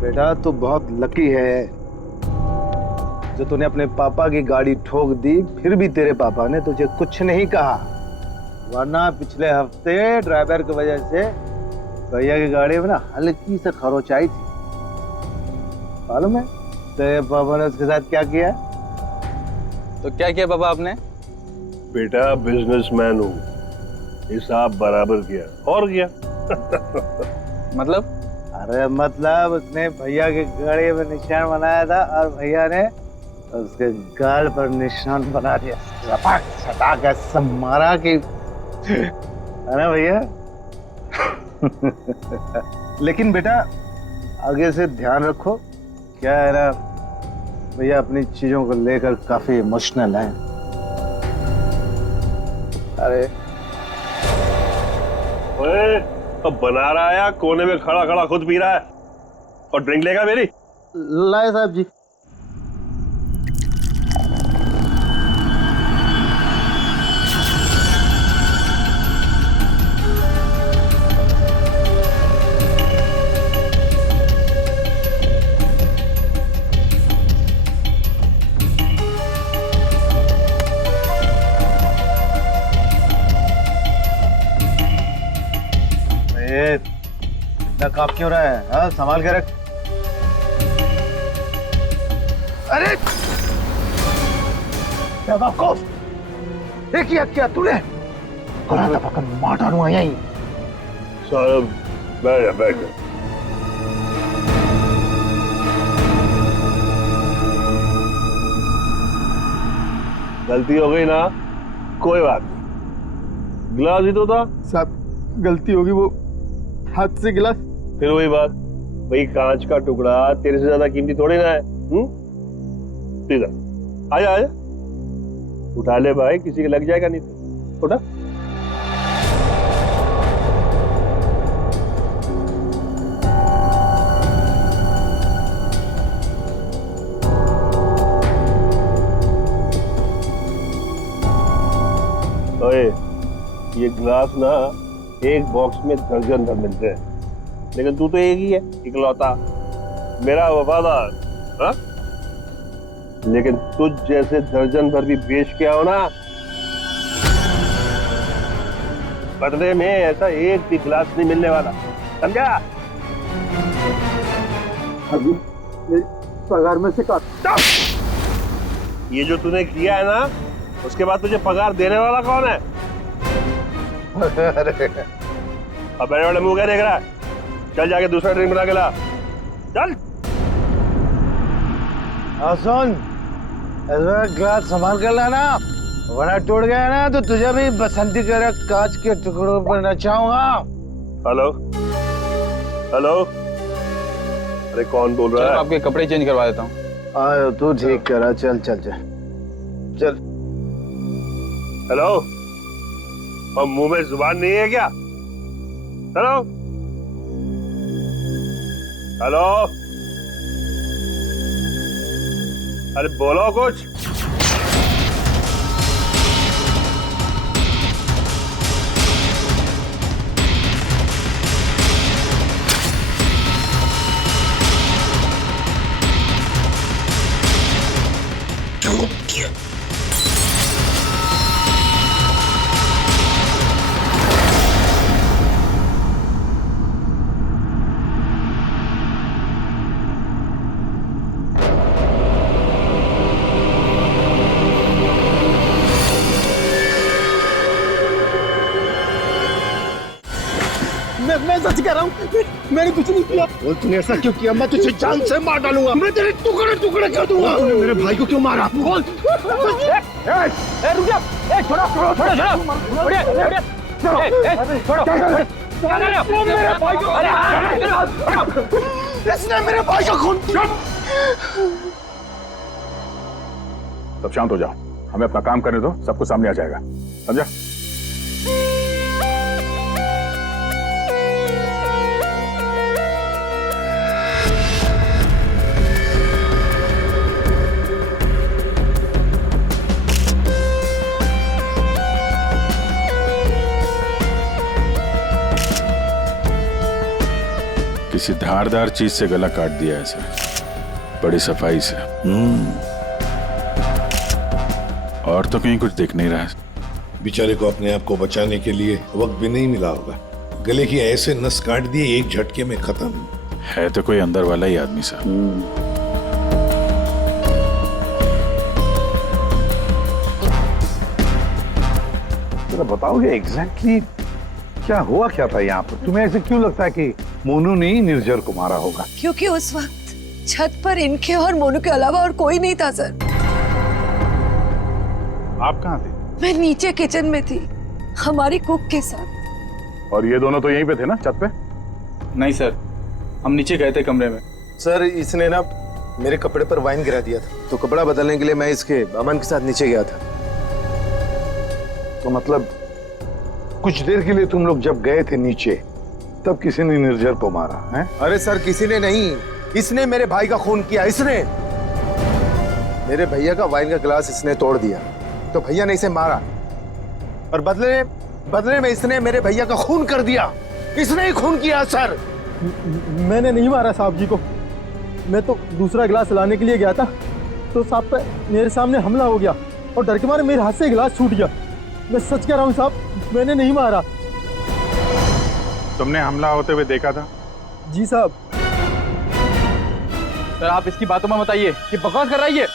बेटा तू बहुत लकी है जो तूने अपने पापा की गाड़ी ठोक दी, फिर भी तेरे पापा ने तुझे कुछ नहीं कहा। वरना पिछले हफ्ते ड्राइवर की वजह से भैया की गाड़ी में ना हल्की से खरोच आई थी। मालूम है तेरे पापा ने उसके साथ क्या किया? तो क्या किया पापा आपने? बेटा बिजनेसमैन हूँ, हिसाब बराबर किया और क्या। मतलब? अरे मतलब उसने भैया की गाड़ी में निशान बनाया था और भैया ने उसके गाल पर निशान बना दिया। सपाट सटाक ऐसा मारा कि है ना भैया। लेकिन बेटा आगे से ध्यान रखो, क्या है ना भैया अपनी चीजों को लेकर काफी इमोशनल है। अरे ओए, अब बना रहा है कोने में खड़ा खड़ा खुद पी रहा है और ड्रिंक लेगा मेरी। लाए साहब जी। इतना कांप क्यों रहा है? हाँ संभाल के रख। अरे बेवकूफ, देखिए क्या तूने मार डालूंगा यहीं। साहब बैठ जा बैठ जा। गलती हो गई ना, कोई बात नहीं, गिलास ही तो था। साहब गलती होगी, वो हाथ से गिलास। फिर वही बात, वही कांच का टुकड़ा तेरे से ज्यादा कीमती थोड़ी ना है। सीधा आजा आजा, उठा ले भाई, किसी के लग जाएगा नहीं तो। उठा। ओए, ये ग्लास ना एक बॉक्स में दर्जन भर मिलते हैं, लेकिन तू तो एक ही है, इकलौता मेरा वफादार। हाँ? लेकिन तुझ जैसे दर्जन भर भी बेच के आओ ना, बदले में ऐसा एक भी गिलास नहीं मिलने वाला, समझा? अभी पगार में से काट। ये जो तूने किया है ना, उसके बाद तुझे पगार देने वाला कौन है? अब बड़े बड़े मुंह क्या देख रहा है? चल जाके दूसरा ड्रिंक बना के ला, चल। सुन, ग्लास संभाल कर लाना, वरना टूट गया ना तो तुझे भी बसंती कर कांच के टुकड़ों पर नचाऊंगा। हेलो हेलो, अरे कौन बोल रहा है? आपके कपड़े चेंज करवा देता हूँ। तू ठीक करा, चल चल चल चल। हेलो, और मुंह में जुबान नहीं है क्या? हेलो हेलो, अरे बोलो कुछ। मैं सच कह रहा हूँ, मैंने कुछ नहीं किया। बोल तूने ऐसा क्यों किया? मैं तुझे जान से मार डालूंगा, मैं तेरे टुकड़े टुकड़े कर दूंगा। तूने मेरे भाई को क्यों मारा? बोल। रुक जा, छोड़ो छोड़ो छोड़ो इसने मेरे भाई का खून। सब शांत हो जाओ, हमें अपना काम करने दो, सब कुछ सामने आ जाएगा, समझा? किसी धारदार चीज से गला काट दिया है सर, बड़ी सफाई से। और तो कहीं कुछ दिख नहीं रहा है। बेचारे को अपने आप को बचाने के लिए वक्त भी नहीं मिला होगा। गले की ऐसे नस काट दिए एक झटके में खत्म। है तो कोई अंदर वाला ही आदमी साहब। जरा बताओगे एग्जैक्टली क्या हुआ क्या था यहाँ पर? तुम्हें ऐसे क्यों लगता है कि मोनू ने ही निर्जर को मारा होगा? क्योंकि उस वक्त छत पर इनके और मोनू के अलावा और कोई नहीं था सर। आप कहाँ थे? मैं नीचे किचन में थी हमारी कुक के साथ। और ये दोनों तो यहीं पे थे ना, छत पे? नहीं सर, हम नीचे गए थे कमरे में। सर इसने ना मेरे कपड़े पर वाइन गिरा दिया था, तो कपड़ा बदलने के लिए मैं इसके अमन के साथ नीचे गया था। तो मतलब कुछ देर के लिए तुम लोग जब गए थे नीचे, तब किसी ने निर्जर को मारा है? अरे सर किसी ने नहीं, इसने मेरे भाई का खून किया। इसने मेरे भैया का वाइन का गिलास इसने तोड़ दिया, तो भैया ने इसे मारा और बदले में इसने मेरे भैया का खून कर दिया। इसने ही खून किया सर। मैंने नहीं मारा साहब जी को। मैं तो दूसरा गिलास लाने के लिए गया था, तो साहब पे मेरे सामने हमला हो गया और डर के मारे मेरे हाथ से गिलास छूट गया। मैं सच कह रहा हूँ साहब, मैंने नहीं मारा। तुमने हमला होते हुए देखा था? जी साहब। सर आप इसकी बातों में बताइए कि बकवास कर रही है।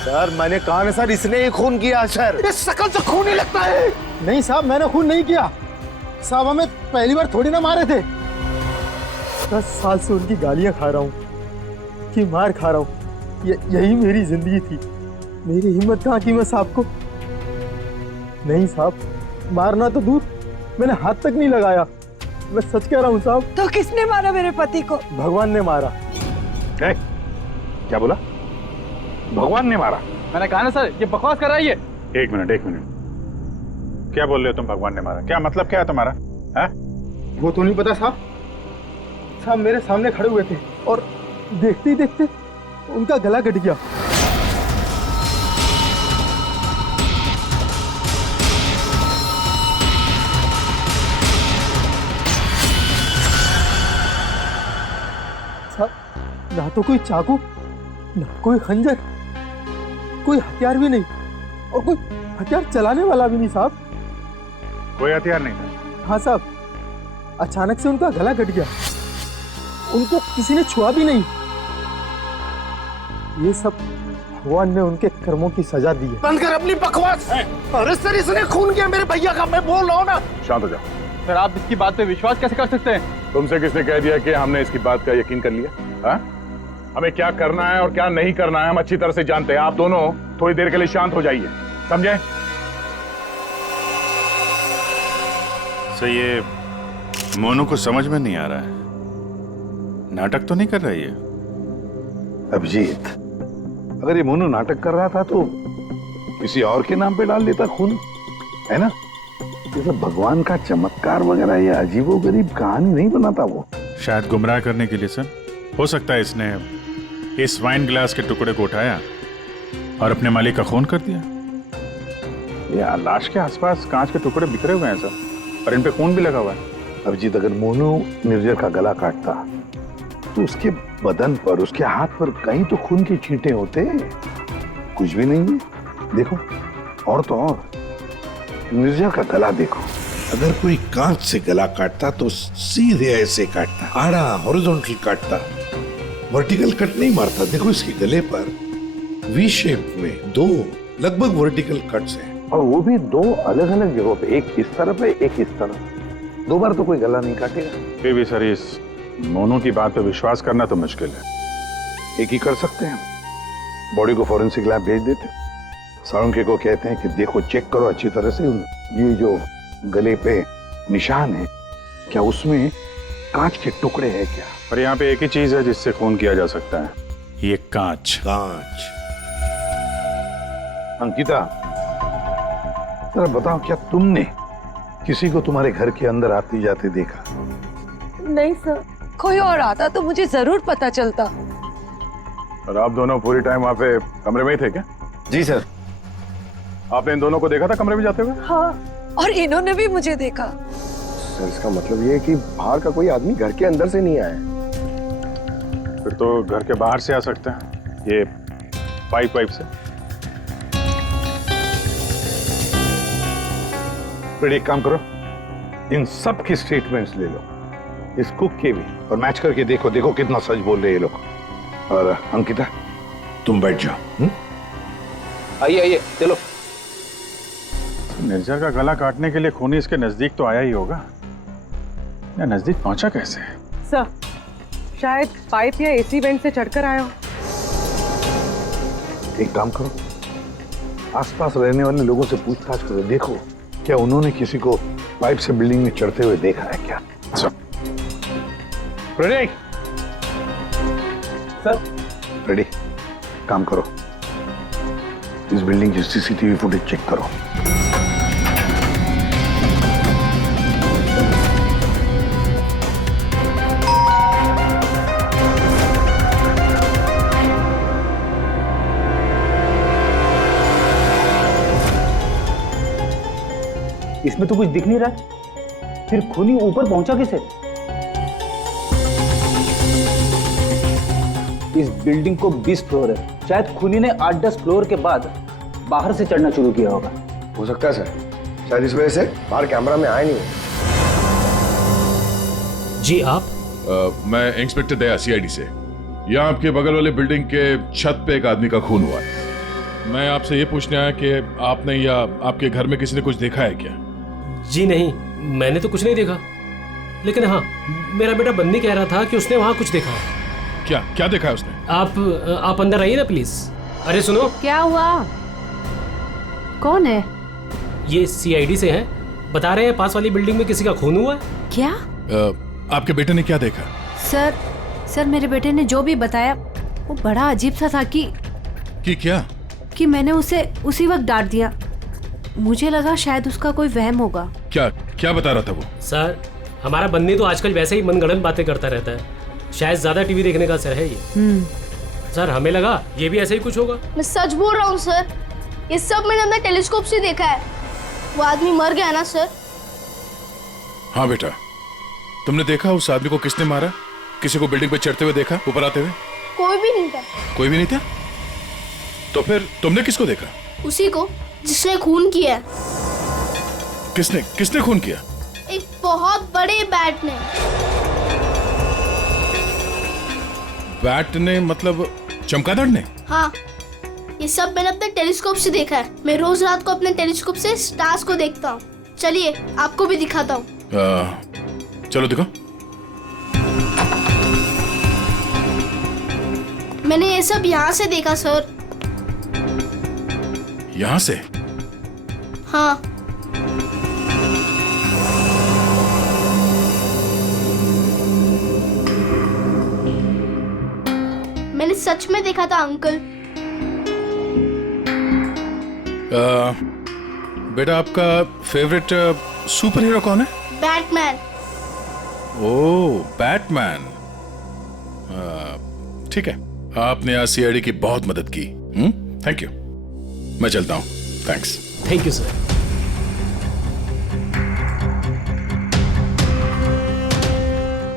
सर मैंने कहा ना सर, इसने ही खून किया सर। इस शकल से खून ही लगता है। नहीं साहब, मैंने खून नहीं किया साहब। हमें पहली बार थोड़ी ना मारे थे। 10 साल से उनकी गालियां खा रहा हूँ, कि मार खा रहा हूँ। यही मेरी जिंदगी थी। मेरी हिम्मत कहाँ की मैं साहब को। नहीं साहब, मारना तो दूर, मैंने हाथ तक नहीं लगाया। मैं सच कह रहा हूँ साहब। तो किसने मारा मेरे पति को? भगवान ने मारा। क्या बोला? भगवान ने मारा? मैंने कहा ना सर, ये बकवास कर रही है। एक मिनट, क्या बोल रहे हो तुम? भगवान ने मारा? क्या मतलब क्या है तुम्हारा? है? वो तो नहीं पता साहब। साहब मेरे सामने खड़े हुए थे और देखते ही देखते उनका गला कट गया। साहब ना तो कोई चाकू, ना कोई खंजर, कोई हथियार भी नहीं, और कोई हथियार चलाने वाला भी नहीं साहब। कोई हथियार नहीं था? हाँ साहब, अचानक से उनका गला कट गया। उनको किसी ने छुआ भी नहीं। ये सब भगवान ने उनके कर्मों की सजा दी है। बंद कर अपनी बकवास। अरे सर इसने खून किया मेरे भैया का, मैं बोल रहा हूँ ना। शांत हो जाओ। सर आप इसकी बात पे विश्वास कैसे कर सकते हैं? तुमसे किसने कह दिया कि हमने इसकी बात का यकीन कर लिया? हा? हमें क्या करना है और क्या नहीं करना है हम अच्छी तरह से जानते हैं। आप दोनों थोड़ी देर के लिए शांत हो जाइए, समझे? सो ये मोनू को समझ में नहीं आ रहा है, नाटक तो नहीं कर रही है? अभिजीत, अगर ये मोनू नाटक कर रहा था तो किसी और के नाम पे डाल देता खून, है ना? ये सब भगवान का चमत्कार वगैरह ये अजीबोगरीब कहानी नहीं बनाता वो। शायद गुमराह करने के लिए सर। हो सकता है इसने इस वाइन ग्लास के टुकड़े को उठाया और अपने मालिक का खून कर दिया। ये लाश के आसपास कांच के टुकड़े बिखरे हुए हैं सर, और इन पे खून भी लगा हुआ है। अभिजीत, अगर मोनू निर्जर का गला काटता तो उसके बदन पर, उसके हाथ पर कहीं तो खून के छींटे होते। कुछ भी नहीं है। देखो, और तो और निर्जर का गला देखो। अगर कोई कांच से गला काटता तो सीधे ऐसे काटता, आड़ा हॉरिजॉन्टल काटता, वर्टिकल कट नहीं मारता। देखो इसके गले पर वी शेप में 2 लगभग वर्टिकल कट्स हैं, और वो भी 2 अलग अलग जगहों पे, एक इस तरफ है, एक इस तरफ। 2 बार तो कोई गला नहीं काटेगा। फिर भी सर इस मोनू की बात पे विश्वास करना तो मुश्किल है। एक ही कर सकते हैं, बॉडी को फॉरेंसिक लैब भेज देते, साळुंखे को कहते हैं कि देखो, चेक करो अच्छी तरह से, ये जो गले पे निशान है, क्या उसमें कांच के टुकड़े हैं क्या? और यहाँ पे एक ही चीज है जिससे खून किया जा सकता है, ये कांच। कांच। अंकिता, जरा बताओ, क्या तुमने किसी को तुम्हारे घर के अंदर आते जाते देखा? नहीं सर, कोई और आता तो मुझे जरूर पता चलता। और आप दोनों पूरी टाइम वहाँ पे कमरे में ही थे क्या? जी सर। आपने इन दोनों को देखा था कमरे में जाते हुए? हाँ, और इन्होंने भी मुझे देखा। सर इसका मतलब ये है कि बाहर का कोई आदमी घर के अंदर से नहीं आया। फिर तो घर के बाहर से आ सकते हैं, ये पाइप से। फिर एक काम करो, इन सब की स्टेटमेंट्स ले लो, इस कुक के भी, और मैच करके देखो देखो कितना सच बोल रहे हैं ये लोग। और अंकिता तुम बैठ जाओ। आइए आइए चलो। निर्जर का गला काटने के लिए खूनी इसके नजदीक तो आया ही होगा, या नजदीक पहुंचा कैसे? सर, शायद पाइप या एसी वेंट से चढ़कर आया हो। एक काम करो, आसपास रहने वाले लोगों से पूछताछ करो, देखो क्या उन्होंने किसी को पाइप से बिल्डिंग में चढ़ते हुए देखा है क्या? Ready sir. रेडी, काम करो, इस बिल्डिंग की सीसीटीवी फुटेज चेक करो। इसमें तो कुछ दिख नहीं रहा, फिर खूनी ऊपर पहुंचा कैसे? इस बिल्डिंग को 20 फ्लोर है, शायद खूनी ने 8-10 फ्लोर के बाद बाहर से चढ़ना शुरू किया होगा। हो सकता है सर, शायद इस वजह से बाहर कैमरा में आया नहीं। जी आप? मैं इंस्पेक्टर दया, सीआईडी से। यहाँ आपके बगल वाले बिल्डिंग के छत पे एक आदमी का खून हुआ है। मैं आपसे ये पूछने आया कि आपने या आपके घर में किसी ने कुछ देखा है क्या? जी नहीं, मैंने तो कुछ नहीं देखा, लेकिन हाँ, मेरा बेटा बन्नी कह रहा था कि उसने वहाँ कुछ देखा है। क्या क्या देखा है उसने? आप अंदर आइए ना प्लीज। अरे सुनो, क्या हुआ? कौन है? ये सीआईडी से हैं, बता रहे हैं पास वाली बिल्डिंग में किसी का खून हुआ है। क्या? आपके बेटे ने क्या देखा? सर मेरे बेटे ने जो भी बताया वो बड़ा अजीब सा था कि क्या? कि मैंने उसे उसी वक्त डांट दिया। मुझे लगा शायद उसका कोई वहम होगा। क्या क्या बता रहा था वो? सर, हमारा बन्नी तो आजकल वैसे ही मनगढ़ंत बातें करता रहता है, शायद ज्यादा टीवी देखने का असर है ये। सर, हमें लगा ये भी ऐसे ही कुछ होगा। मैं सच बोल रहा हूँ सर, ये सब मैंने अपने टेलीस्कोप से देखा है। वो आदमी मर गया ना सर। हाँ बेटा, तुमने देखा उस आदमी को किसने मारा? किसी को बिल्डिंग पे चढ़ते हुए देखा, ऊपर आते हुए? कोई भी नहीं था। कोई भी नहीं था? तो फिर तुमने किसको देखा? उसी को जिसने खून किया। किसने खून किया? एक बहुत बड़े बैट ने। बैट ने मतलब चमगादड़ ने? हाँ, ये सब मैंने अपने टेलीस्कोप से देखा है। मैं रोज रात को अपने टेलीस्कोप से स्टार्स को देखता हूँ। चलिए आपको भी दिखाता हूँ। चलो दिखो। मैंने ये सब यहाँ से देखा सर। यहाँ से? हाँ, मैंने सच में देखा था अंकल। बेटा, आपका फेवरेट सुपर हीरो कौन है? बैटमैन। ओह, बैटमैन। ठीक है, आपने आज सीआईडी की बहुत मदद की। Thank you. मैं चलता हूँ। थैंक्स। Thank you sir.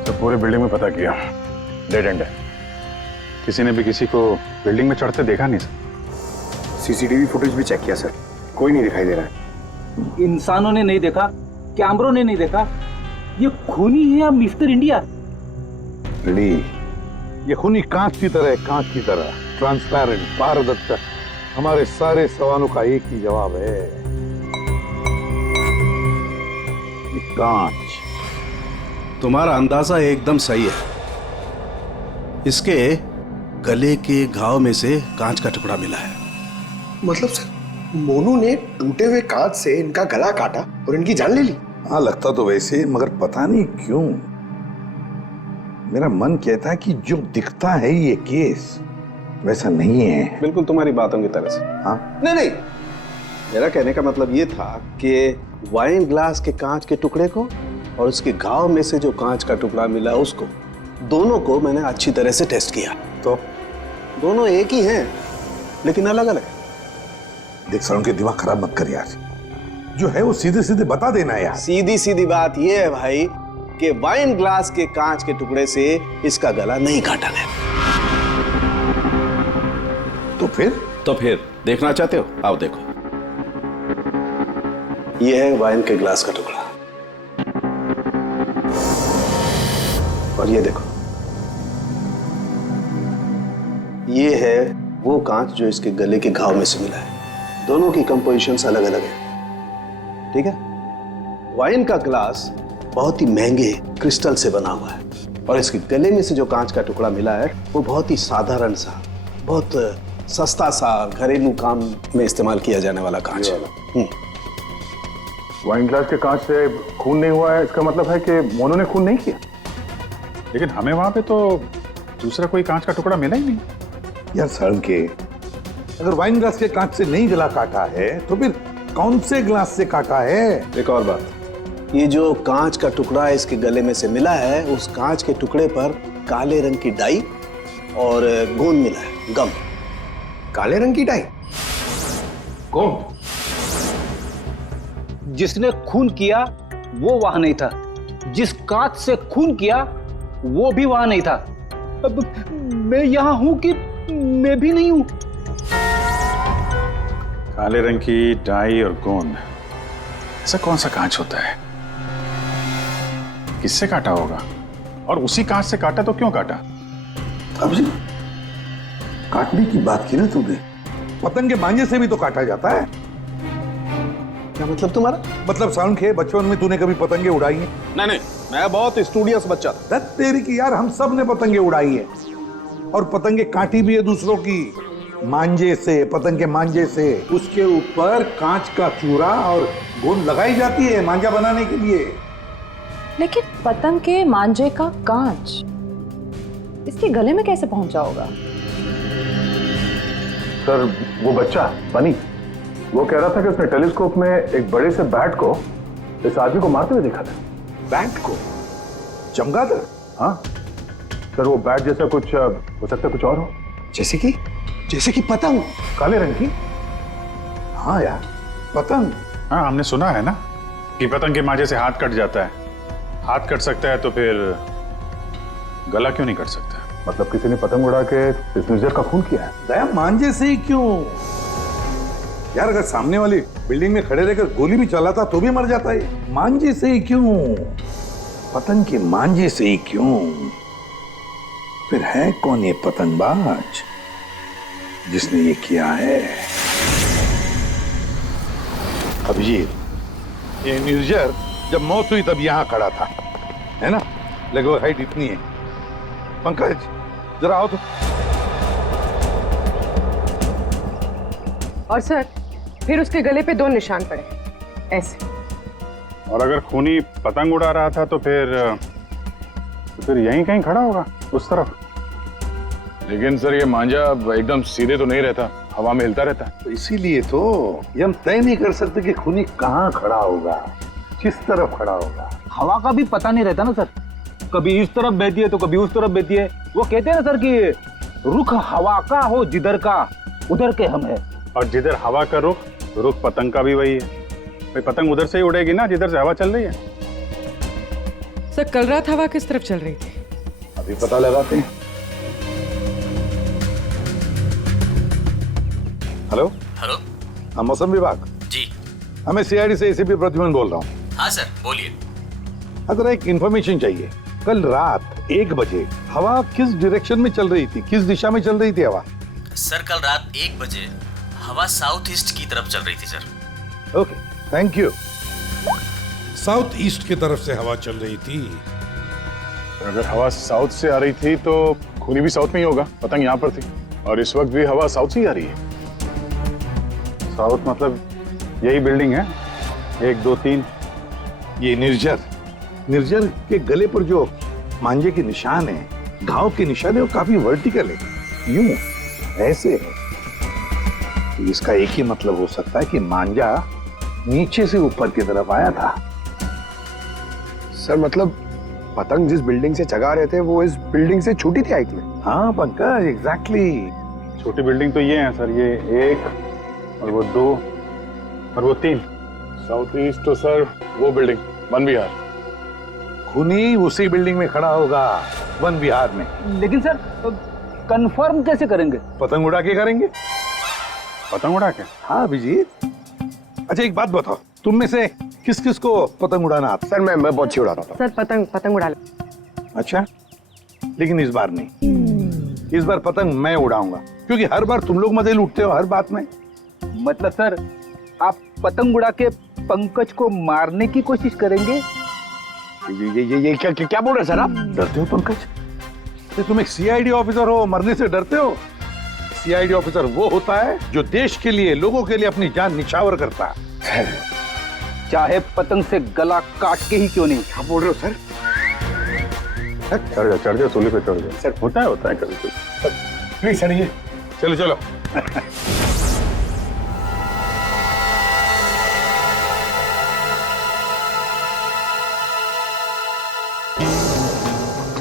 तो पूरे बिल्डिंग में पता किया, डेड एंड है। किसी ने भी किसी को बिल्डिंग में चढ़ते देखा नहीं सर। सीसीटीवी फुटेज भी चेक किया सर, कोई नहीं दिखाई दे रहा है। इंसानों ने नहीं देखा, कैमरों ने नहीं देखा। ये खूनी है या मिस्टर इंडिया? रेडी, ये खूनी कांच की तरह है, कांच की तरह ट्रांसपेरेंट, पारदर्शक। हमारे सारे सवालों का एक ही जवाब है, ये कांच। तुम्हारा अंदाजा एकदम सही है। इसके गले के घाव में से कांच का टुकड़ा मिला है। मतलब सर, मोनू ने टूटे हुए कांच से इनका गला काटा और इनकी जान ले ली? हाँ, लगता तो वैसे, मगर पता नहीं क्यों मेरा मन कहता है कि जो दिखता है ये केस वैसा नहीं है। बिल्कुल तुम्हारी बातों की तरह से। हाँ, नहीं, मेरा कहने का मतलब ये था कि वाइन ग्लास के कांच के टुकड़े को और उसके घाव में से जो कांच का टुकड़ा मिला उसको, दोनों को मैंने अच्छी तरह से टेस्ट किया, तो दोनों एक ही हैं लेकिन अलग अलग। देख सर, उनके दिमाग खराब मत कर यार, जो है वो सीधे सीधे बता देना यार। सीधी सीधी बात ये है भाई कि वाइन ग्लास के कांच के टुकड़े से इसका गला नहीं काटा गया। तो फिर देखना चाहते हो? आओ देखो, यह है वाइन के ग्लास का टुकड़ा और ये देखो, ये है वो कांच जो इसके गले के घाव में से मिला है। दोनों की कंपोजिशंस अलग अलग है, ठीक है? वाइन का ग्लास बहुत ही महंगे क्रिस्टल से बना हुआ है और इसके गले में से जो कांच का टुकड़ा मिला है वो बहुत ही साधारण सा, बहुत सस्ता सा, घरेलू काम में इस्तेमाल किया जाने वाला कांच है। वाइन ग्लास के कांच से खून नहीं हुआ है, इसका मतलब है कि मोनू ने खून नहीं किया। लेकिन हमें वहां पे तो दूसरा कोई कांच का टुकड़ा मिला ही नहीं। यार सड़न के, अगर वाइन ग्लास के कांच से नहीं गला काटा है तो फिर कौन से ग्लास से काटा है? एक और बात, ये जो कांच का टुकड़ा इसके गले में से मिला है, उस कांच के टुकड़े पर काले रंग की डाई और गोंद मिला है, गम। काले रंग की डाई? कौन? जिसने खून किया वो वहां नहीं था, जिस कांच से खून किया वो भी वहां नहीं था। अब मैं यहां हूं कि मैं भी नहीं हूं। काले रंग की डाई और गोंद, ऐसा कौन सा कांच होता है? किससे काटा होगा? और उसी कांच से काटा तो क्यों काटा? अभी काटने की बात की ना तुमने, पतंग के मांझे से भी तो काटा जाता है। क्या मतलब तुम्हारा? मतलब साउंड के बचपन में तूने कभी पतंगे उड़ाई है? नहीं, मैं बहुत स्टूडियस बच्चा था। तेरी की यार, हम सब ने पतंगे उड़ाई है और पतंगे काटी भी है दूसरों की, मांझे से, पतंग के मांझे से। उसके ऊपर कांच का चूरा और गोंद लगाई जाती है मांझा बनाने के लिए। लेकिन पतंग के मांझे का कांच इसके गले में कैसे पहुंचा होगा? सर, वो बच्चा बनी, वो कह रहा था कि उसने टेलीस्कोप में एक बड़े से बैट को इस आदमी को मारते हुए देखा था। बैट को? चमगादड़? हाँ सर, वो बैट जैसा कुछ हो सकता है, कुछ और हो। जैसे कि पतंग काले रंग की? हाँ यार, पतंग। हाँ, हमने सुना है ना कि पतंग के मांझे से हाथ कट जाता है। हाथ कट सकता है तो फिर गला क्यों नहीं कट सकता? मतलब किसी ने पतंग उड़ा के इस निर्जर का खून किया है। दया, मांझे से ही क्यों यार? अगर सामने वाली बिल्डिंग में खड़े रहकर गोली भी चलाता तो भी मर जाता है। मांझे से ही क्यों? पतंग के मांझे से ही क्यों? फिर है कौन ये पतंगबाज जिसने ये किया है? अभिजीत, ये निर्जर जब मौत हुई तब यहां खड़ा था, है ना? लगभग हाइट इतनी है। पंकज, जरा आओ तो। और सर, फिर उसके गले पे 2 निशान पड़े, ऐसे। और अगर खूनी पतंग उड़ा रहा था तो फिर यहीं कहीं खड़ा होगा, उस तरफ। लेकिन सर, ये मांझा एकदम सीधे तो नहीं रहता, हवा में हिलता रहता है। तो इसीलिए तो ये हम तय नहीं कर सकते कि खूनी कहाँ खड़ा होगा, किस तरफ खड़ा होगा। हवा का भी पता नहीं रहता ना सर, कभी इस तरफ बहती है तो कभी उस तरफ बहती है। वो कहते हैं ना सर कि रुख हवा का हो जिधर का उधर के हम है। और जिधर हवा का रुख पतंग का भी वही है। भाई, पतंग उधर से ही उड़ेगी ना जिधर से हवा चल रही है। सर, कल रात हवा किस तरफ चल रही थी? अभी पता लगाते हैं। हेलो हेलो, हाँ, मौसम विभाग जी। हमें सीआईडी से एसीपी प्रद्युमन बोल रहा हूँ। हाँ सर, बोलिए। अगर एक इंफॉर्मेशन चाहिए, कल रात 1 बजे हवा किस डायरेक्शन में चल रही थी, किस दिशा में चल रही थी हवा? सर, कल रात 1 बजे हवा साउथ ईस्ट की तरफ चल रही थी sir. Okay, thank you. South east की तरफ से हवा चल रही थी। अगर हवा साउथ से आ रही थी तो खूनी भी साउथ में ही होगा, पतंग यहाँ पर थी और इस वक्त भी हवा साउथ से ही आ रही है। साउथ मतलब यही बिल्डिंग है, 1 2 3। ये निर्जर के गले पर जो मांझे के निशान है, घाव के निशान है, वो काफी वर्टिकल है, यूं ऐसे है। तो इसका एक ही मतलब हो सकता है कि मांझा नीचे से ऊपर की तरफ आया था। सर, मतलब पतंग जिस बिल्डिंग से चगा रहे थे वो इस बिल्डिंग से छोटी थी हाइट में? हाँ पंकज, एग्जैक्टली। छोटी बिल्डिंग तो ये है सर, ये 1 और वो 2 और वो 3। साउथ ईस्ट तो सर वो बिल्डिंग 1 विहार। खूनी उसी बिल्डिंग में खड़ा होगा, वन विहार में। लेकिन सर कंफर्म कैसे करेंगे? पतंग उड़ा के करेंगे। पतंग उड़ा के? हाँ अभिजीत। अच्छा एक बात बताओ, तुम में से किस किस को पतंग उड़ाना आता? सर मैं बहुत अच्छी उड़ाता था। सर पतंग उड़ा ले। अच्छा, लेकिन इस बार नहीं। इस बार पतंग मैं उड़ाऊंगा, क्योंकि हर बार तुम लोग मजे लूटते हो हर बात में। मतलब सर आप पतंग उड़ा के पंकज को मारने की कोशिश करेंगे? ये क्या बोल रहे सर आप? डरते हो पंकज? तुम एक सीआईडी ऑफिसर हो, मरने से डरते हो? सीआईडी ऑफिसर वो होता है जो देश के लिए, लोगों के लिए अपनी जान निछावर करता है। चाहे पतंग से गला काट के ही क्यों नहीं। क्या बोल रहे हो सर? चढ़ जाओ सूली पे चढ़ जाओ। सर होता है कभी कभी। प्लीज चढ़िए। चलो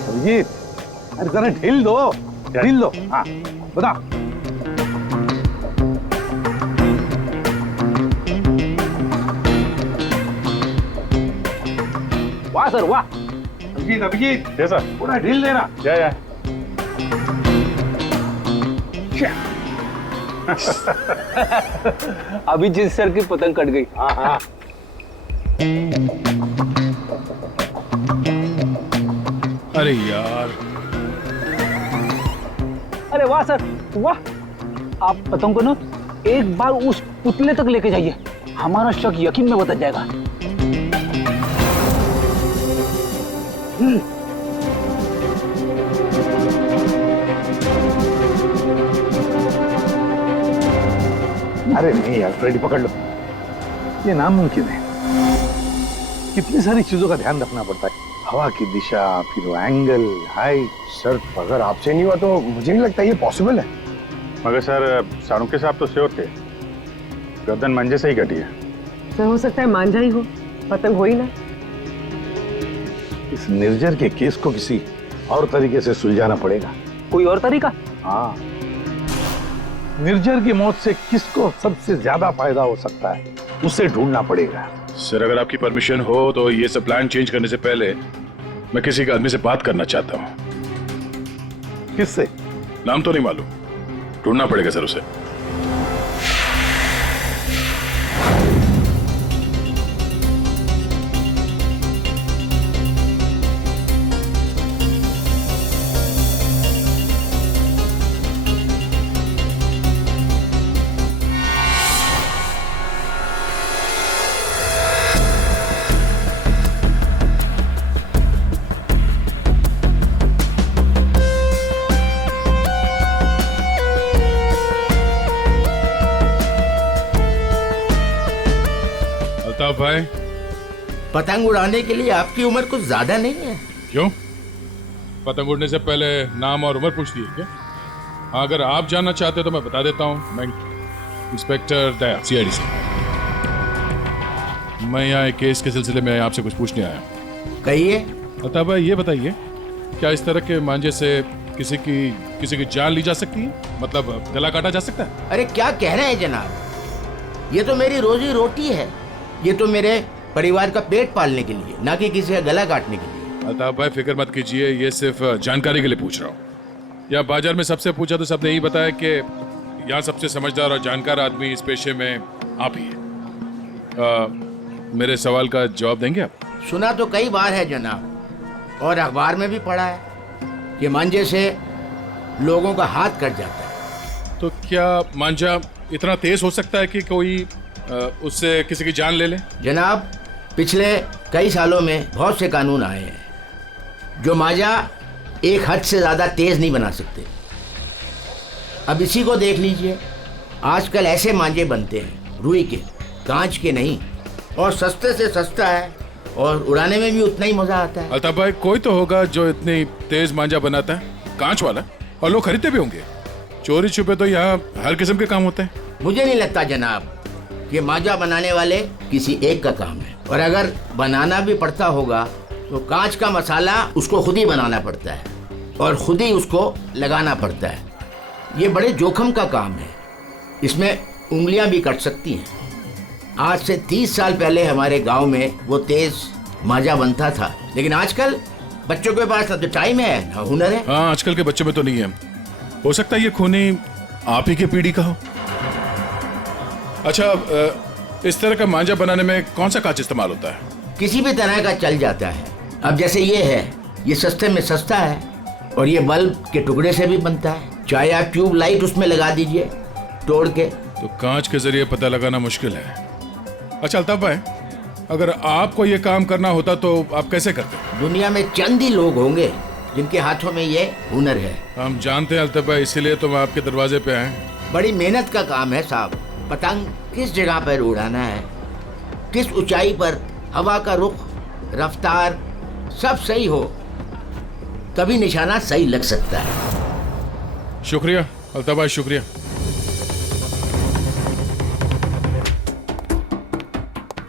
अभिजीत, अरे जरा ढील दो। हाँ बता। वाह सर वाह। अभिजीत जैसा पूरा ढील देना। या अभिजीत सर की पतंग कट गई। हाँ अरे यार, अरे वाह सर वाह। आप पतंग को ना एक बार उस पुतले तक लेके जाइए, हमारा शक यकीन में बदल जाएगा। अरे नहीं यार, फ्रेडी पकड़ लो। ये नामुमकिन है। कितनी सारी चीजों का ध्यान रखना पड़ता है, हवा की दिशा, फिर वो एंगल, हाइट। सर अगर आपसे नहीं हुआ तो मुझे नहीं लगता ये पॉसिबल है। मगर सर सारुके साहब तो श्योर थे, गर्दन मंजे से ही कटी है। सर हो सकता है मांझा ही हो, पतंग हो ही ना। इस निर्जर के केस को किसी और तरीके से सुलझाना पड़ेगा। कोई और तरीका? हाँ, निर्जर की मौत से किसको सबसे ज्यादा फायदा हो सकता है, उसे ढूंढना पड़ेगा। सर अगर आपकी परमिशन हो तो ये सब प्लान चेंज करने से पहले मैं किसी के आदमी से बात करना चाहता हूँ। किससे? नाम तो नहीं मालूम, ढूंढना पड़ेगा सर उसे। अल्ताफ भाई, पतंग उड़ाने के लिए आपकी उम्र कुछ ज्यादा नहीं है? क्यों? पतंग उड़ने से पहले नाम और उम्र पूछती है क्या? हाँ, अगर आप जानना चाहते हो तो मैं बता देता हूँ। मैं इंस्पेक्टर दया, सीआईडी से। मैं यहाँ एक केस के सिलसिले में आपसे कुछ पूछने आया हूँ। कहिए। अल्ताफ भाई ये बताइए, क्या इस तरह के मांझे से किसी की जान ली जा सकती है? मतलब गला काटा जा सकता है? अरे क्या कह रहे हैं जनाब, ये तो मेरी रोजी रोटी है, ये तो मेरे परिवार का पेट पालने के लिए, ना कि किसी का गला काटने के लिए। अल्ताफ भाई फिक्र मत कीजिए, ये सिर्फ जानकारी के लिए पूछ रहा हूँ। यहाँ बाजार में सबसे पूछा तो सबने यही बताया कि यहाँ सबसे समझदार और जानकार आदमी इस पेशे में आप ही हैं। मेरे सवाल का जवाब देंगे आप? सुना तो कई बार है जनाब, और अखबार में भी पढ़ा है कि मांझे से लोगों का हाथ कट जाता है। तो क्या मांझा इतना तेज हो सकता है कि कोई उससे किसी की जान ले ले? जनाब पिछले कई सालों में बहुत से कानून आए हैं जो मांझा एक हद से ज्यादा तेज नहीं बना सकते। अब इसी को देख लीजिए, आजकल ऐसे मांझे बनते हैं रुई के, कांच के नहीं, और सस्ते से सस्ता है और उड़ाने में भी उतना ही मजा आता है। अल्ताफ भाई कोई तो होगा जो इतनी तेज मांझा बनाता है, कांच वाला, और लोग खरीदते भी होंगे। चोरी छुपे तो यहाँ हर किस्म के काम होते हैं। मुझे नहीं लगता जनाब कि मांझा बनाने वाले किसी एक का काम है, और अगर बनाना भी पड़ता होगा तो कांच का मसाला उसको खुद ही बनाना पड़ता है और खुद ही उसको लगाना पड़ता है। ये बड़े जोखिम का काम है, इसमें उंगलियां भी कट सकती हैं। आज से 30 साल पहले हमारे गांव में वो तेज माजा बनता था, लेकिन आजकल बच्चों के पास ना तो टाइम है ना हुनर है। हाँ, आजकल के बच्चों में तो नहीं है। हो सकता है ये खूनी आप ही के पीढ़ी का हो। अच्छा, इस तरह का मांझा बनाने में कौन सा कांच इस्तेमाल होता है? किसी भी तरह का चल जाता है। अब जैसे ये है, ये सस्ते में सस्ता है और ये बल्ब के टुकड़े से भी बनता है। चाहे आप ट्यूब लाइट उसमें लगा दीजिए तोड़ के। तो कांच के जरिए पता लगाना मुश्किल है। अच्छा अल्ताफ भाई, अगर आपको ये काम करना होता तो आप कैसे करते? दुनिया में चंद ही लोग होंगे जिनके हाथों में ये हुनर है। हम जानते हैं अल्ताफ भाई, इसीलिए तो हम आपके दरवाजे पे आए। बड़ी मेहनत का काम है साहब। पतंग किस जगह पर उड़ाना है, किस ऊंचाई पर, हवा का रुख, रफ्तार सब सही हो तभी निशाना सही लग सकता है। शुक्रिया अल्ताफ भाई, शुक्रिया।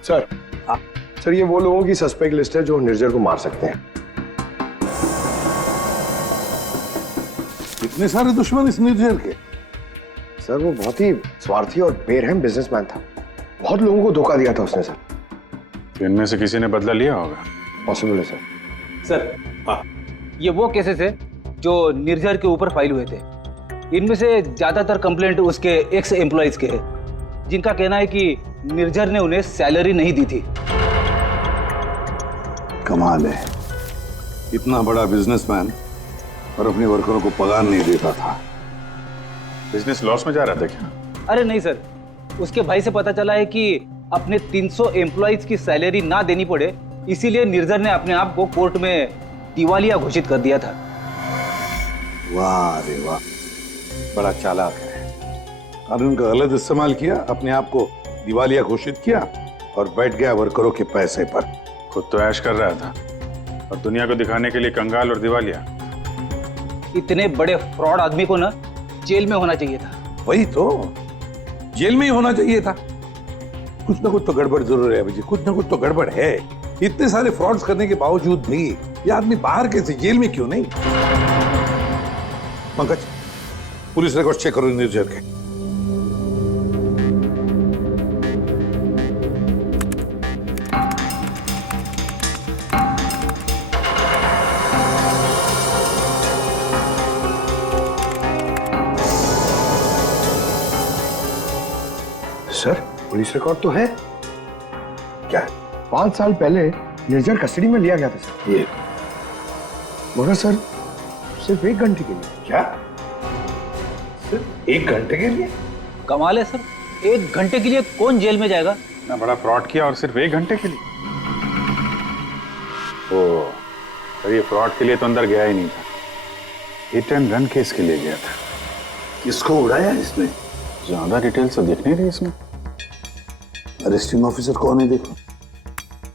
सर, सर ये वो लोगों की सस्पेक्ट लिस्ट है जो निर्जर को मार सकते हैं। इतने सारे दुश्मन इस निर्जर के? सर वो बहुत ही स्वार्थी और बेरहम बिजनेसमैन था। बहुत लोगों को धोखा दिया था उसने सर। तो इनमें से किसी ने बदला लिया होगा। पॉसिबल है सर। सर, ये वो केसेस है जो निर्जर के ऊपर फाइल हुए थे। इनमें से ज्यादातर कंप्लेंट उसके एक्स एम्प्लॉइज के हैं, जिनका कहना है कि निर्जर ने उन्हें सैलरी नहीं दी थी। कमाल है, इतना बड़ा बिजनेसमैन और अपने वर्करों को पगार नहीं देता था। बिजनेस लॉस में जा रहा था क्या? अरे नहीं सर, उसके भाई से पता चला है कि अपने 300 एम्प्लॉइज की सैलरी ना देनी पड़े, इसीलिए निर्जर ने अपने आप को कोर्ट में दिवालिया घोषित कर दिया था। वाह रे वाह, बड़ा चालाक है। कानून का गलत इस्तेमाल किया, अपने आप को दिवालिया घोषित किया और बैठ गया वर्करों के पैसे पर। खुद तो ऐश कर रहा था और दुनिया को दिखाने के लिए कंगाल और दिवालिया। इतने बड़े फ्रॉड आदमी को ना जेल में होना चाहिए था। वही तो, जेल में ही होना चाहिए था। कुछ ना कुछ तो गड़बड़ जरूर है अभी जी, कुछ ना कुछ तो गड़बड़ है। इतने सारे फ्रॉड्स करने के बावजूद भी ये आदमी बाहर कैसे, जेल में क्यों नहीं? पंकज, पुलिस रिकॉर्ड चेक करो निर्जर के। सर पुलिस रिकॉर्ड तो है। क्या 5 साल पहले निर्जर कस्टडी में लिया गया था सर। ये मगर सर सिर्फ 1 घंटे के लिए। क्या? सिर्फ 1 घंटे के लिए? कमाल है सर, 1 घंटे के लिए कौन जेल में जाएगा? इतना बड़ा फ्रॉड किया और सिर्फ 1 घंटे के लिए? ओ, सर ये फ्रॉड के लिए तो अंदर गया ही नहीं था, हिट एंड रन केस के लिए गया था। किसको उड़ाया इसने? ज्यादा डिटेल्स तो दिख नहीं रही इसमें। अरेस्टिंग ऑफिसर कौन है देखो?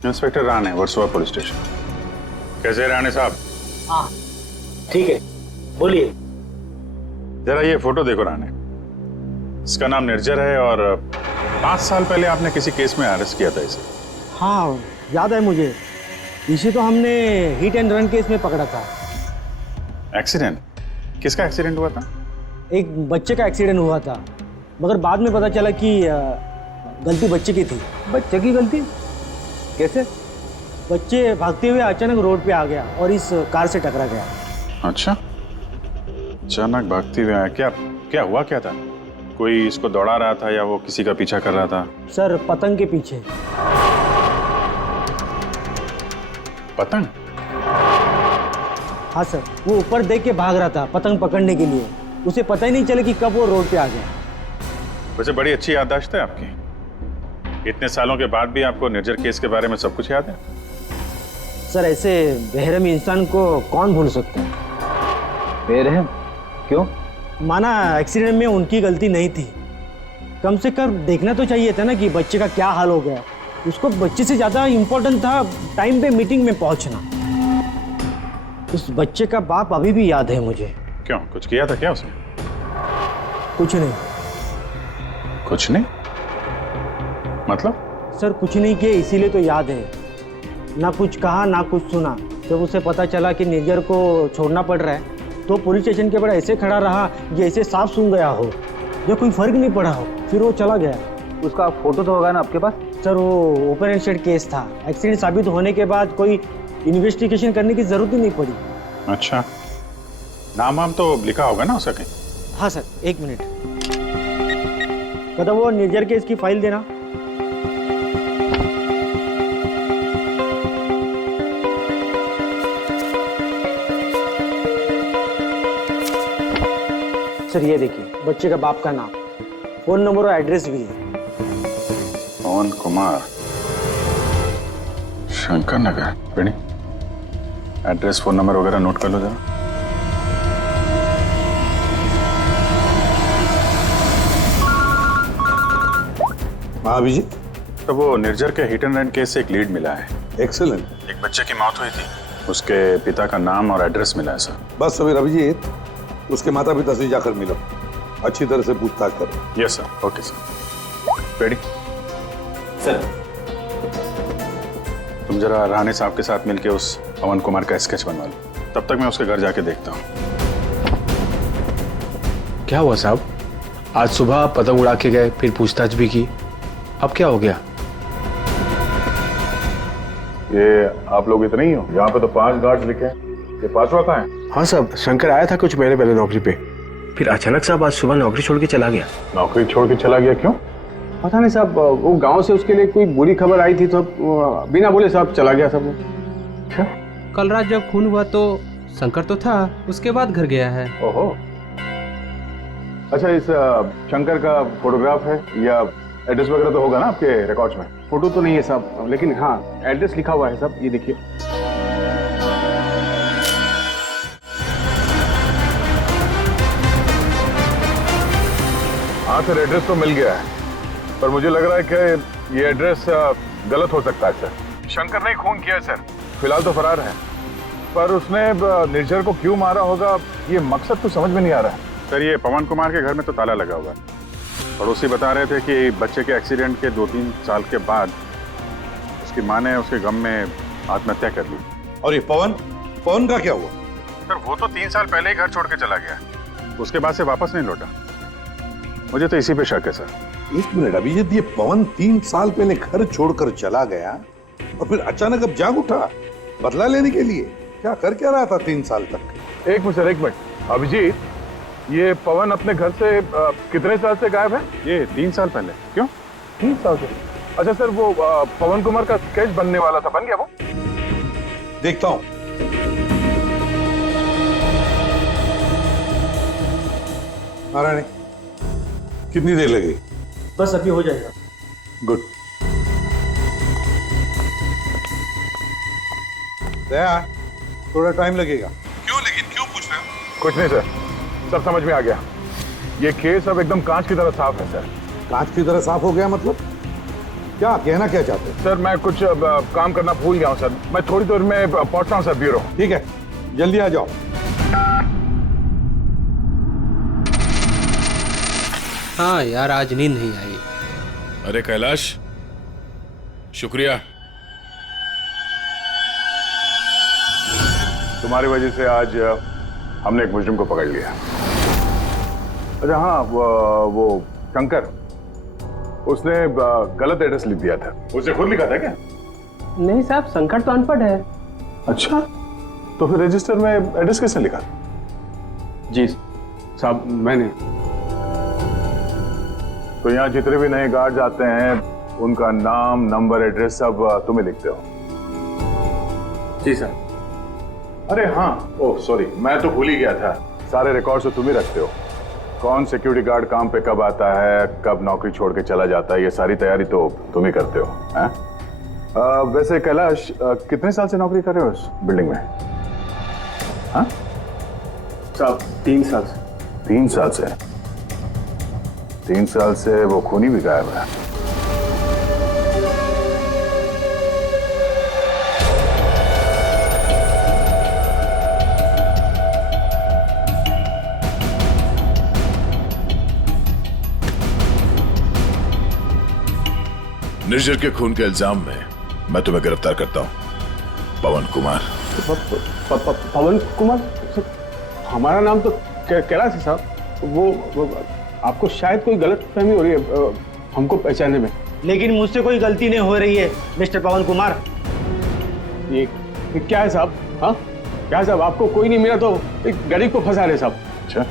Inspector Rane, Versova police station. कैसे हैं राणे साहब? हाँ ठीक है, बोलिए। जरा ये फोटो देखो राणे, इसका नाम निर्जर है और 5 साल पहले आपने किसी केस में अरेस्ट किया था इसे। हाँ याद है मुझे, इसे तो हमने हिट एंड रन केस में पकड़ा था। एक्सीडेंट? किसका एक्सीडेंट हुआ था? एक बच्चे का एक्सीडेंट हुआ था, मगर बाद में पता चला कि गलती बच्चे की थी। बच्चे की गलती? कैसे? बच्चे भागते हुए अचानक रोड पे आ गया और इस कार से टकरा गया। अच्छा, अचानक भागते हुए आया। क्या क्या हुआ, क्या था? कोई इसको दौड़ा रहा था या वो किसी का पीछा कर रहा था? सर पतंग के पीछे। पतंग? हाँ सर, वो ऊपर देख के भाग रहा था पतंग पकड़ने के लिए। उसे पता ही नहीं चला कि कब वो रोड पे आ गया। वैसे बड़ी अच्छी याददाश्त है आपकी। इतने सालों के बाद भी आपको निर्जर केस के बारे में सब कुछ याद है? सर ऐसे बेरहम इंसान को कौन भूल सकता है? बेरहम? क्यों? माना एक्सीडेंट में उनकी गलती नहीं थी, कम से कम देखना तो चाहिए था ना कि बच्चे का क्या हाल हो गया। उसको बच्चे से ज़्यादा इम्पोर्टेंट था टाइम पे मीटिंग में पहुंचना। उस बच्चे का बाप अभी भी याद है मुझे। क्यों, कुछ किया था क्या उसने? कुछ नहीं। कुछ नहीं मतलब? सर कुछ नहीं किया, इसीलिए तो याद है। ना कुछ कहा ना कुछ सुना। जब उसे पता चला कि निर्जर को छोड़ना पड़ रहा है तो पुलिस स्टेशन के बड़ा ऐसे खड़ा रहा जैसे सांप सूंघ गया हो, जो कोई फर्क नहीं पड़ा हो। फिर वो चला गया। उसका फोटो तो होगा ना आपके पास? सर वो ओपन एंड शेड केस था। एक्सीडेंट साबित होने के बाद कोई इन्वेस्टिगेशन करने की जरूरत ही नहीं पड़ी। अच्छा, नाम वाम तो लिखा होगा ना उसका कहीं? हाँ सर, एक मिनट। कदम वो निर्जर केस की फाइल देना। सर ये देखिए, बच्चे का बाप का नाम, फोन नंबर और एड्रेस भी है। पवन कुमार, शंकर नगर। बेटी, एड्रेस फोन नंबर वगैरह नोट कर लो जरा। हाँ अभिजीत, तो वो निर्जर के हिट एंड रन केस से एक लीड मिला है। एक्सीलेंट। एक बच्चे की मौत हुई थी, उसके पिता का नाम और एड्रेस मिला है सर। बस फिर अभिजीत, उसके माता पिता से जाकर मिलो, अच्छी तरह से पूछताछ करो। Yes sir. Okay sir. Ready sir. तुम जरा राणे साहब के साथ मिलके उस पवन कुमार का स्केच बनवा लो, तब तक मैं उसके घर जाके देखता हूँ। क्या हुआ साहब? आज सुबह पतंग उड़ा के गए, फिर पूछताछ भी की, अब क्या हो गया? ये आप लोग इतने ही हो? यहाँ पे तो 5 गार्ड्स लिखे हैं, ये 5वां कहाँ है? हाँ साहब, शंकर आया था कुछ महीने पहले नौकरी पे, फिर अचानक साहब आज सुबह नौकरी छोड़ के चला गया। नौकरी छोड़ के चला गया, क्यों? पता नहीं साहब, वो गांव से उसके लिए कोई बुरी खबर आई थी तो बिना बोले साहब चला गया सब। अच्छा, कल रात जब खून हुआ तो शंकर तो था, उसके बाद घर गया है। ओहो। अच्छा, इस शंकर का फोटोग्राफ है या एड्रेस वगैरह तो होगा ना आपके रिकॉर्ड्स में? फोटो तो नहीं है साहब, लेकिन हाँ एड्रेस लिखा हुआ है साहब, ये देखिए। हाँ सर, एड्रेस तो मिल गया है, पर मुझे लग रहा है कि ये एड्रेस गलत हो सकता है सर। शंकर ने खून किया है सर, फिलहाल तो फरार है, पर उसने निर्जर को क्यों मारा होगा ये मकसद तो समझ में नहीं आ रहा है सर। ये पवन कुमार के घर में तो ताला लगा हुआ है, पड़ोसी बता रहे थे कि बच्चे के एक्सीडेंट के 2-3 साल के बाद उसकी माँ ने उसके गम में आत्महत्या कर ली। और ये पवन का क्या हुआ? सर वो तो 3 साल पहले ही घर छोड़ के चला गया, उसके बाद से वापस नहीं लौटा। मुझे तो इसी पे शक है सर। एक मिनट अभिजीत, ये पवन 3 साल पहले घर छोड़कर चला गया और फिर अचानक अब जाग उठा बदला लेने के लिए? क्या कर क्या रहा था 3 साल तक? एक मिनट अभिजीत, ये पवन अपने घर से कितने साल से गायब है? ये 3 साल पहले। क्यों 3 साल से? अच्छा सर, वो पवन कुमार का स्केच बनने वाला था, बन गया वो? देखता हूं। नारायण, कितनी देर लगेगी? बस अभी हो जाएगा। गुड। दया, थोड़ा टाइम लगेगा। क्यों, लेकिन क्यों पूछ रहे हो? कुछ नहीं सर, सब समझ में आ गया। ये केस अब एकदम कांच की तरह साफ है सर। कांच की तरह साफ हो गया मतलब? क्या कहना क्या चाहते हैं? सर मैं कुछ काम करना भूल गया हूँ सर, मैं थोड़ी देर में पहुंचता हूँ सर ब्यूरो। ठीक है, जल्दी आ जाओ। हाँ यार, आज नींद नहीं आई। अरे कैलाश, शुक्रिया। तुम्हारी वजह से आज हमने एक मुजरिम को पकड़ लिया। अच्छा हाँ, वो शंकर, उसने गलत एड्रेस लिख दिया था। उसने खुद लिखा था क्या? नहीं साहब, शंकर तो अनपढ़ है। अच्छा, तो फिर रजिस्टर में एड्रेस किसने लिखा? जी साहब, मैंने। तो यहाँ जितने भी नए गार्ड्स आते हैं उनका नाम, नंबर, एड्रेस सब तुम्हें लिखते हो? जी सर। अरे हाँ, ओह सॉरी, मैं तो भूल ही गया था, सारे रिकॉर्ड्स तो तुम ही रखते हो। कौन सिक्योरिटी गार्ड काम पे कब आता है, कब नौकरी छोड़ के चला जाता है, ये सारी तैयारी तो तुम ही करते हो, हैं? वैसे कैलाश, कितने साल से नौकरी कर रहे हो इस बिल्डिंग में? हाँ साहब, 3 साल से। 3 साल से? 3 साल से वो खूनी भी गायब है। निर्जर के खून के इल्जाम में मैं तुम्हें गिरफ्तार करता हूं, पवन कुमार। पवन कुमार? हमारा नाम तो कैलाश है साहब। वो आपको शायद कोई गलत फहमी हो रही है हमको पहचानने में। लेकिन मुझसे कोई गलती नहीं हो रही है मिस्टर पवन कुमार। ये क्या है साहब? हाँ क्या साहब, आपको कोई नहीं मिला तो एक गरीब को फंसा रहे साहब। अच्छा,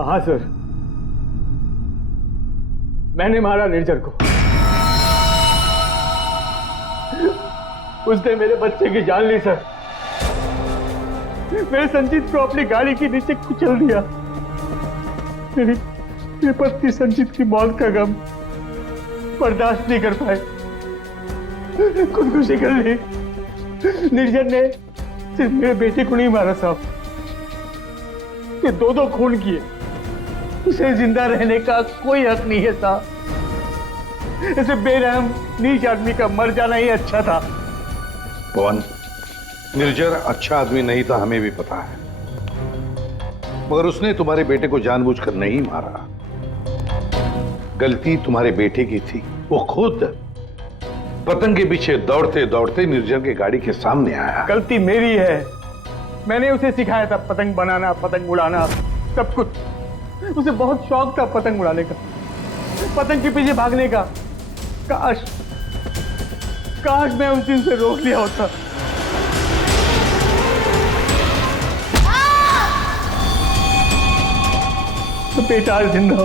हाँ सर, मैंने मारा निर्जर को। उसने मेरे बच्चे की जान ली सर। मेरे संजीत को अपनी गाड़ी के नीचे कुचल दिया। मेरी पत्नी संजीत की मौत का गम बर्दाश्त नहीं कर पाए, खुदकुशी कर ली। निर्जर ने सिर्फ मेरे बेटे को नहीं मारा साहब, ये दो खून किए। उसे जिंदा रहने का कोई हक नहीं है साहब। ऐसे बेरहम नीच आदमी का मर जाना ही अच्छा था। पवन, निर्जर अच्छा आदमी नहीं था, हमें भी पता है, मगर उसने तुम्हारे बेटे को जानबूझकर नहीं मारा। गलती तुम्हारे बेटे की थी। वो खुद पतंग के पीछे दौड़ते दौड़ते निर्जर की गाड़ी के सामने आया। गलती मेरी है, मैंने उसे सिखाया था पतंग बनाना, पतंग उड़ाना, सब कुछ। उसे बहुत शौक था पतंग उड़ाने का, पतंग के पीछे भागने का। काश मैं उस दिन से रोक लिया होता। तो बेटा आज जिंदा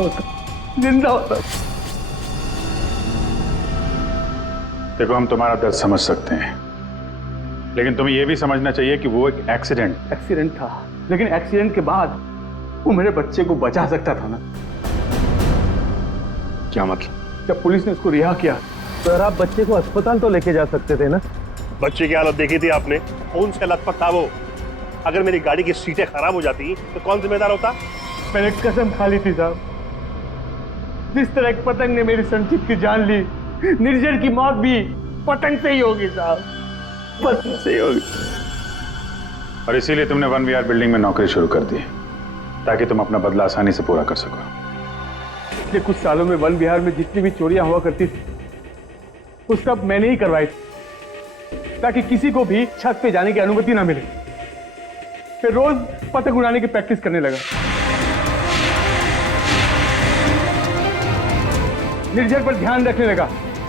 होता। देखो, हम तुम्हारा दर्द समझ सकते हैं, लेकिन तुम्हें यह भी समझना चाहिए कि वो एक एक्सीडेंट था, लेकिन एक्सीडेंट के बाद वो मेरे बच्चे को बचा सकता था ना। क्या मतलब? जब पुलिस ने उसको रिहा किया, सर आप बच्चे को अस्पताल तो लेके जा सकते थे ना। बच्चे की हालत देखी थी आपने, कौन से लथपथ था वो। अगर मेरी गाड़ी की सीटें खराब हो जाती तो कौन जिम्मेदार होता? मैंने कसम खा ली थी साहब, जिस तरह एक पतंग ने मेरी संचित की जान ली, निर्जर की मौत भी पतंग से ही होगी साहब, पतंग से ही होगी। और इसीलिए तुमने 1VR बिल्डिंग में नौकरी शुरू कर दी, ताकि तुम अपना बदला आसानी से पूरा कर सको। पिछले कुछ सालों में 1VR में जितनी भी चोरियां हुआ करती थी, वो सब मैंने ही करवाई थी, ताकि किसी को भी छत पे जाने की अनुमति ना मिले। फिर रोज पतंग उड़ाने की प्रैक्टिस करने लगा। निर्जर पर ध्यान रखने लगा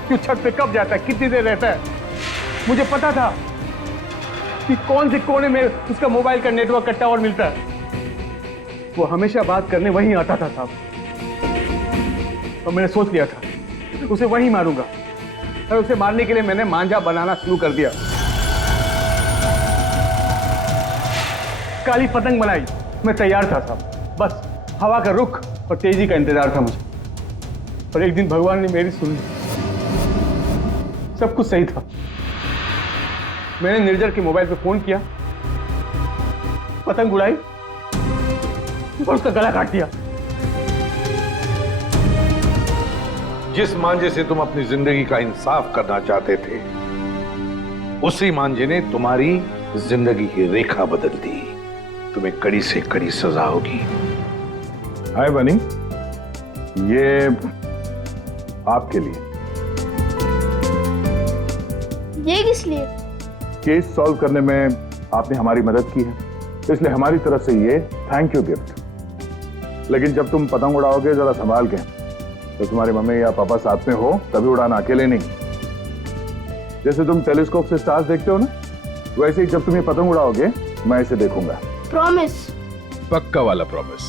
कि छत पे कब जाता है, कितनी देर रहता है। मुझे पता था कि कौन से कोने में उसका मोबाइल का नेटवर्क का टावर मिलता है। वो हमेशा बात करने वहीं आता था साहब, और मैंने सोच लिया था उसे वहीं मारूंगा। और उसे मारने के लिए मैंने मांझा बनाना शुरू कर दिया। काली पतंग बनाई, मैं तैयार था साहब, बस हवा का रुख और तेजी का इंतजार था मुझे। और एक दिन भगवान ने मेरी सुन ली, सब कुछ सही था। मैंने निर्जर के मोबाइल पे फोन किया, पतंग उड़ाई और उसका गला काट दिया। जिस मांझे से तुम अपनी जिंदगी का इंसाफ करना चाहते थे, उसी मांझे ने तुम्हारी जिंदगी की रेखा बदल दी। तुम्हें कड़ी से कड़ी सजा होगी। हाय बनी, ये आपके लिए। ये किस लिए? केस सॉल्व करने में आपने हमारी मदद की है, इसलिए हमारी तरफ से ये थैंक यू गिफ्ट। लेकिन जब तुम पतंग उड़ाओगे जरा संभाल के, तो तुम्हारी मम्मी या पापा साथ में हो तभी उड़ाना, अकेले नहीं। जैसे तुम टेलीस्कोप से स्टार्स देखते हो ना, वैसे ही जब तुम ये पतंग उड़ाओगे मैं इसे देखूंगा। प्रॉमिस? पक्का वाला प्रॉमिस।